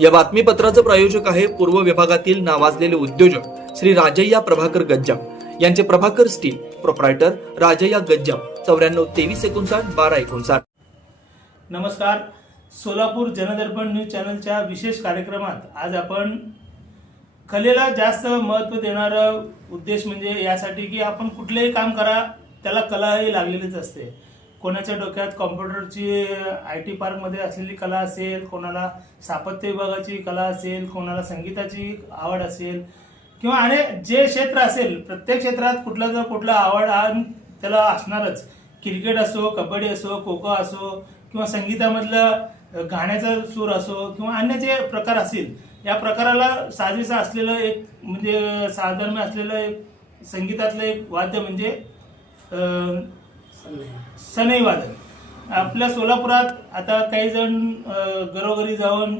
या बातमीपत्राचं प्रायोजक आहे पूर्व विभागातील नावाजलेले उद्योजक श्री राजय्या प्रभाकर गज्जाम यांचे प्रभाकर स्टील, प्रोप्रायटर राजय्या गज्जाम, 94 2359 1259. नमस्कार. सोलापूर जनदर्पण न्यूज चॅनलच्या विशेष कार्यक्रमात आज आपण कलेला जास्त महत्त्व देणारा उद्देश म्हणजे यासाठी की आपण कुठलेही काम करा त्याला कला ही लागलेलीच असते. कोणाच्या डोक्यात कॉम्प्युटरची IT पार्कमध्ये असलेली कला असेल, कोणाला स्थापत्य विभागाची कला असेल, कोणाला संगीताची आवड असेल किंवा अनेक जे क्षेत्र असेल, प्रत्येक क्षेत्रात कुठला आवड त्याला असणारच. क्रिकेट असो, कबड्डी असो, खो खो असो किंवा संगीतामधलं गाण्याचा सूर असो किंवा अन्य जे प्रकार असतील, या प्रकाराला साजेसं असलेलं एक म्हणजे साधर्म्य असलेलं एक संगीतातलं एक वाद्य म्हणजे सनई वादन. आपल्या सोलापुरात आता काही जण घरोघरी जाऊन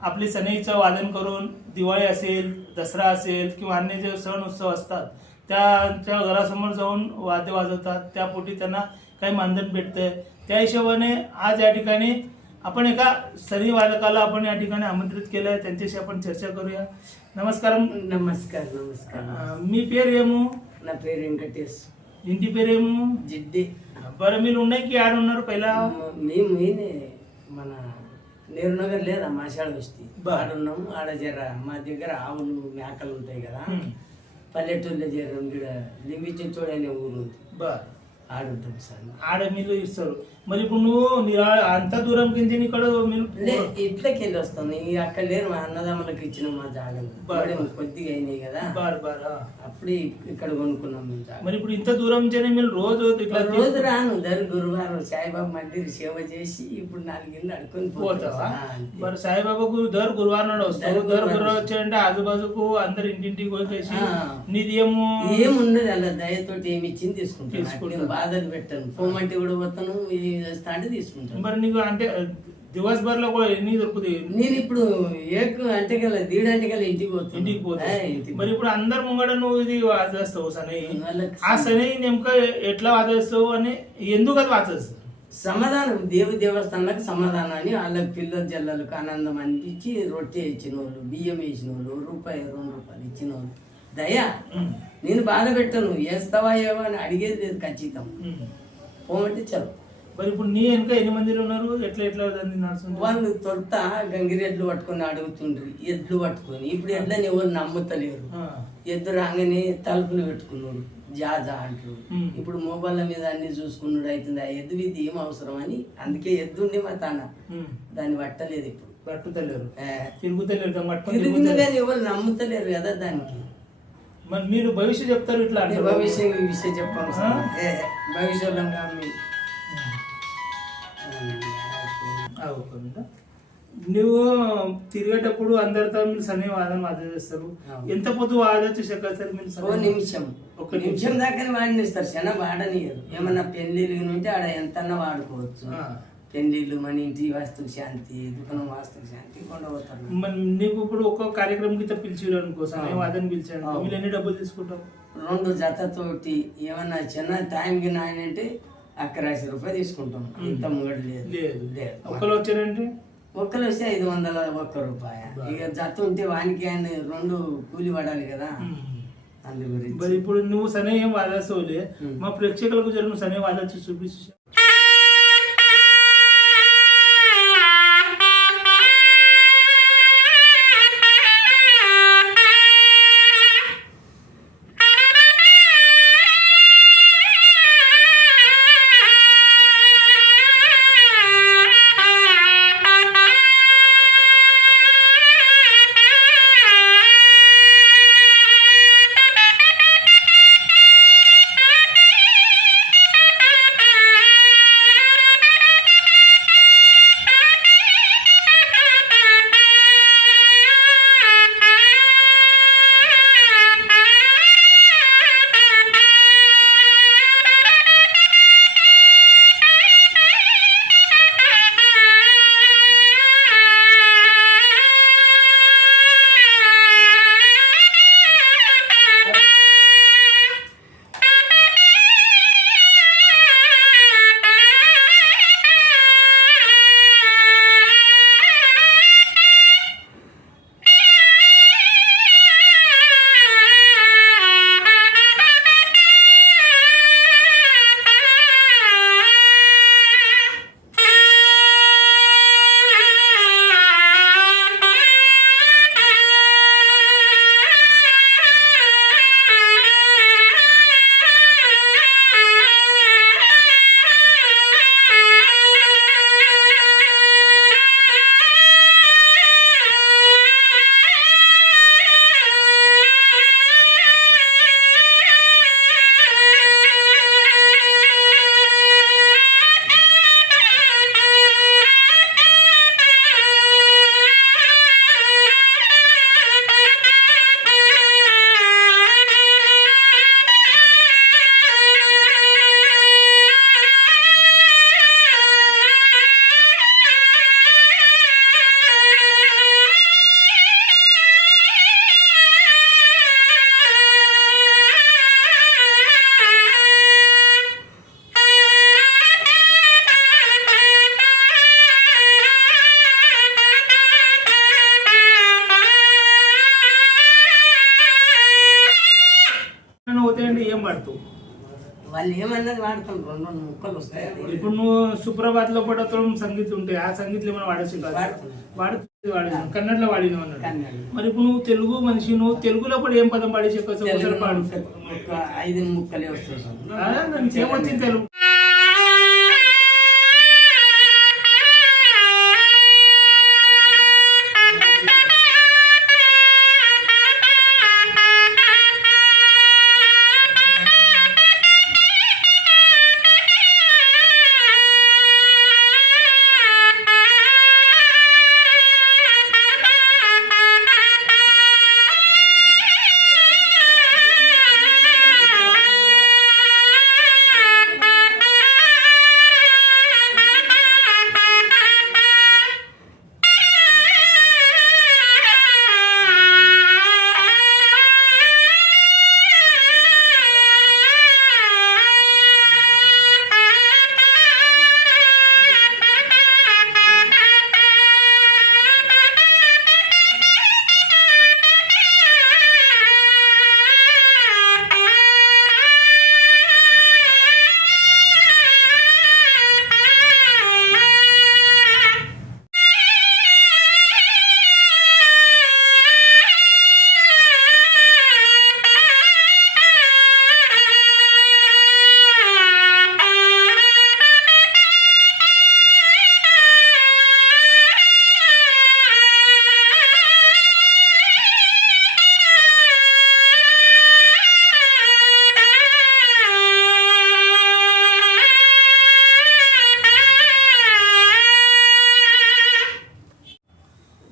आपली सनईचं वादन करून दिवाळी असेल, दसरा असेल किंवा अन्य जे सण उत्सव असतात त्या घरासमोर जाऊन वाद्य वाजवतात. त्यापोटी त्यांना काही मानधन भेटतंय. त्या हिशोबाने आज या ठिकाणी आपण एका सनई वादकाला आपण या ठिकाणी आमंत्रित केलं आहे. त्यांच्याशी आपण चर्चा करूया. नमस्कार. नमस्कार. नमस्कार. मी पेर येमू నా పేరు వెంకటేష్, ఇంటి పేరేమో జిడ్డి. బరं మీరు ఉన్నాయి ఆడున్నారు पहिला మేము మన నెహ్రూనగర్ లేదా మాషాడ వస్తే ఆడున్నాము. ఆడ జర మా దగ్గర ఆవులు మేకలు ఉంటాయి కదా, పల్లెటూరులో జర లింగిచించోడు అనే ఊరు ఉంది. ఆడుంటాం సార్. ఆడ మీరు ఇస్తారు. మరి ఇప్పుడు నువ్వు అంత దూరం కింద ఇక్కడ ఇట్లకి వెళ్ళి వస్తాను. అక్కడ లేరు, మా అన్నదమ్ములకు ఇచ్చిన మా జాగలు కొద్దిగా అయినాయి కదా, అప్పుడు ఇక్కడ కొనుక్కున్నాం మేము జాగ. మరి ఇప్పుడు ఇంత దూరం నుంచి మీరు రోజు రాను. గురువారం సాయిబాబా మందిర్ సేవ చేసి ఇప్పుడు 4 ఇళ్ళు అడుకొని పోతావా? మరి సాయిబాబాకు దర్ గురువారం నాడు వస్తావు. దర్ గురువారం వచ్చాయంటే ఆజుబాజుకు అందరు ఇంటింటికి పోసేసి నీది ఏమున్నది అలా దయతోటి ఏమి ఇచ్చింది తీసుకుంటాను. బాధలు పెట్టాను. పోమంటే కూడా పోతాను, చేస్తా అంటే తీసుకుంటాను. మరి నీకు అంటే దివసభర్లో కూడా ఎన్ని దొరుకుతాయి? నేను ఇప్పుడు అంటే కదా దీడంటే కదా ఇంటికి పోతాను. మరి ఇప్పుడు అందరు ముంగడ నువ్వు ఇది వాదేస్తావు సనై. ఆ సనై నెంక ఎట్లా వాదేస్తావు అని ఎందుకు అది వాచేస్తావు? సమాధానం దేవస్థానాలకు సమాధానాన్ని వాళ్ళకి పిల్లల జల్లలకు ఆనందం అనిపించి రొట్టె ఇచ్చిన వాళ్ళు, బియ్యం వేసిన వాళ్ళు, రూపాయి 2 రూపాయలు ఇచ్చిన వాళ్ళు దయా. నేను బాధ పెట్టను, వేస్తావా ఏవో అని అడిగేది లేదు. ఖచ్చితం పోమంటే చదువు. మరి ఇప్పుడు నీ వెనుక ఎన్ని మంది ఉన్నారు? ఎట్లా నడుస్తుంది? వాళ్ళు తొలుత గంగిరెడ్లు పట్టుకొని అడుగుతుండ్రు, ఎడ్లు పట్టుకొని. ఇప్పుడు ఎడ్లని ఎవరు నమ్ముతలేరు. ఎద్దు రాగానే తలుపులు పెట్టుకున్నాడు, జాజా అంటారు. ఇప్పుడు మొబైల్ మీద అన్ని చూసుకున్నాడు అవుతుంది. ఆ ఎద్దు ఇది ఏం అవసరం అని అందుకే ఎద్దుండి మా తాన దాన్ని పట్టలేదు. ఇప్పుడు పట్టుతలేరు, తిరుగుతలేరు, తిరిగింది కానీ ఎవరు నమ్ముతలేరు కదా దానికి. మరి మీరు భవిష్యత్ చెప్తారు ఇట్లా? విషయం చెప్పాను సార్. భవిష్యత్తులో నువ్వు తిరిగేటప్పుడు అందరితో మీరు సనే వాదిస్తారు. ఎంత పొద్దు వాదొచ్చు సార్ మీరు? ఒక నిమిషం దాకా వాడినిస్తారు. శన వాడనియరు. ఏమన్నా పెళ్లిళ్ళు ఉంటే ఆడ ఎంతన్నా వాడుకోవచ్చు. పెళ్లిళ్ళు, మన ఇంటి వాస్తుకు శాంతి, దుకాణం వాస్తుకు శాంతి కొండపోతారు. నీకు ఇప్పుడు ఒక్కొక్క కార్యక్రమం కింద పిలిచారు అనుకో, సనే వాదన పిలిచాను, మీరు ఎన్ని డబ్బులు తీసుకుంటావు? 2 జతతోటి ఏమన్నా చిన్న టైంకి నాయనంటే 11 రూపాయలు తీసుకుంటాం. ఇంత ముంగడు లేదు. ఒక్కరు వచ్చారంటే ఒక్కరు వస్తే 501 రూపాయ. ఇక జత ఉంటే వానికి ఆయన 2 కూలి పడాలి కదా, అందు గురించి. మరి ఇప్పుడు నువ్వు సనే ఏం వాదాస్తవులే, మా ప్రేక్షకులకు జర నువ్వు సనే వాదొచ్చి చూపించు. పాడుతావు? వాళ్ళు ఏమన్నది వాడతాం, రెండు ముక్కలు వస్తాయి. ఇప్పుడు నువ్వు సుప్రభాత్ లో కూడా సంగీతం ఉంటాయి, ఆ సంగీతం ఏమైనా వాడచ్చు కదా? వాడిన కన్నడలో వాడినావు అన్నాడు. కన్నడ. మరి ఇప్పుడు నువ్వు తెలుగు మనిషి, నువ్వు తెలుగులో కూడా ఏం పదం పాడి చెప్పచ్చు? పాడు. ఒక 5 ముక్కలే వస్తాయి సార్. దానికి ఏమొచ్చింది తెలుగు?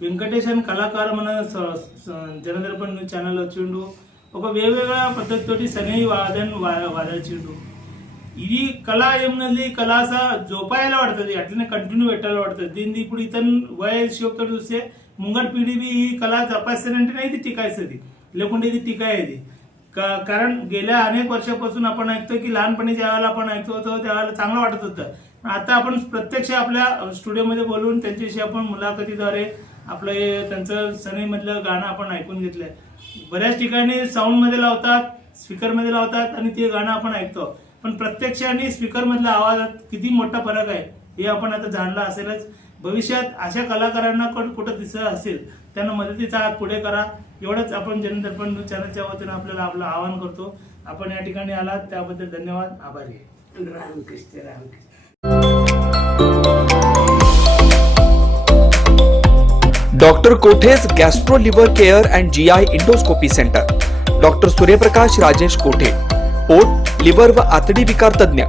వెంకటేష్ అని కళాకారం మన జనదర్పణ న్యూస్ ఛానల్ వచ్చిండు. ఒక వేవేగా పద్ధతితోటి సనే వాదించిండు. ఇది కళ ఏమన్నది, కళాస జోపాయాల పడుతుంది, అట్లనే కంటిన్యూ పెట్టాలి పడుతుంది. దీన్ని ఇప్పుడు इथं वयशोक చూస్తే ముంగट पिढी बी ही कला जपासण्याने नाही ती टिकायचं, लेకుంటే ఇది टिकायची. कारण गेल्या अनेक वर्षापासून आपण ऐकतो की लहानपणी ज्यावेळेला आपण ऐकतो होतो त्यावेळेला चांगलं वाटत होतं. आता आपण प्रत्यक्ष आपल्या स्टुडिओमध्ये बोलून त्यांच्याशी आपण मुलाखतीद्वारे आपलं हे त्यांचं सनईमधलं गाणं आपण ऐकून घेतलंय. बऱ्याच ठिकाणी साऊंड मध्ये लावतात, स्पीकर मध्ये लावतात आणि ते गाणं आपण ऐकतो, पण प्रत्यक्ष आणि स्पीकर मधल्या आवाजात किती मोठा फरक आहे हे आपण आता जाणलं असेलच. भविष्यात अशा कलाकारांना कुठं दिसत असेल त्यांना मदतीचा हात पुढे करा, एवढंच आपण जनदर्पण न्यूज चॅनलच्या वतीनं आपल्याला आपलं आवाहन करतो. आपण या ठिकाणी आलात त्याबद्दल धन्यवाद, आभारी आहे. Ramakrishna Ramakrishna. Doctor Kothe's gastro liver care and GI endoscopy centre. Doctor Suryaprakash Rajesh Kothe, पोट, लिव्हर व आतडी विकार तज्ञ.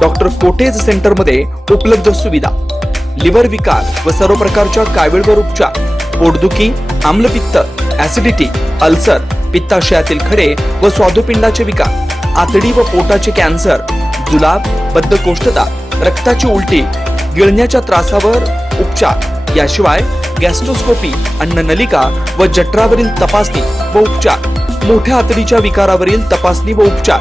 डॉक्टर कोठेज सेंटर मध्ये उपलब्ध सुविधा: लिव्हर विकार व सर्व प्रकारच्या कावीळवर उपचार, पोटदुखी, आम्लपित्त, ऍसिडिटी, अल्सर, पित्ताशयातील खडे व स्वादुपिंडाचे विकार, आतडी व पोटाचे कॅन्सर, जुलाब, बद्धकोष्ठता, रक्ताची उलटी, गिळण्याच्या त्रासावर उपचार. याशिवाय गॅस्ट्रोस्कोपी, अन्ननलिका व जठरावरील तपासणी व उपचार, मोठ्या आतडीच्या विकारावरील तपासणी व उपचार,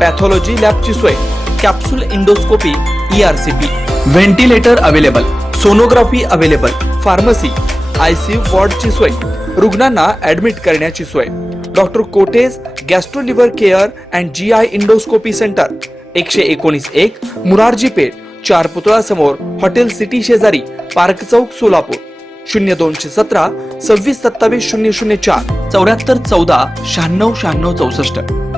पॅथॉलॉजी लॅबची सोय, capsule endoscopy, ERCP, ventilator available, sonography available, pharmacy, ICU वॉर्डची सोय, रुग्णांना ऍडमिट करण्याची सोय. डॉक्टर कोटेज gastro liver care and GI endoscopy centre, 119-1 Murarji Peth, 4 पुतळा समोर, हॉटेल सिटी शेजारी, पार्क चौक, सोलापूर. 0217 26 27 004 74 14 96 96 64.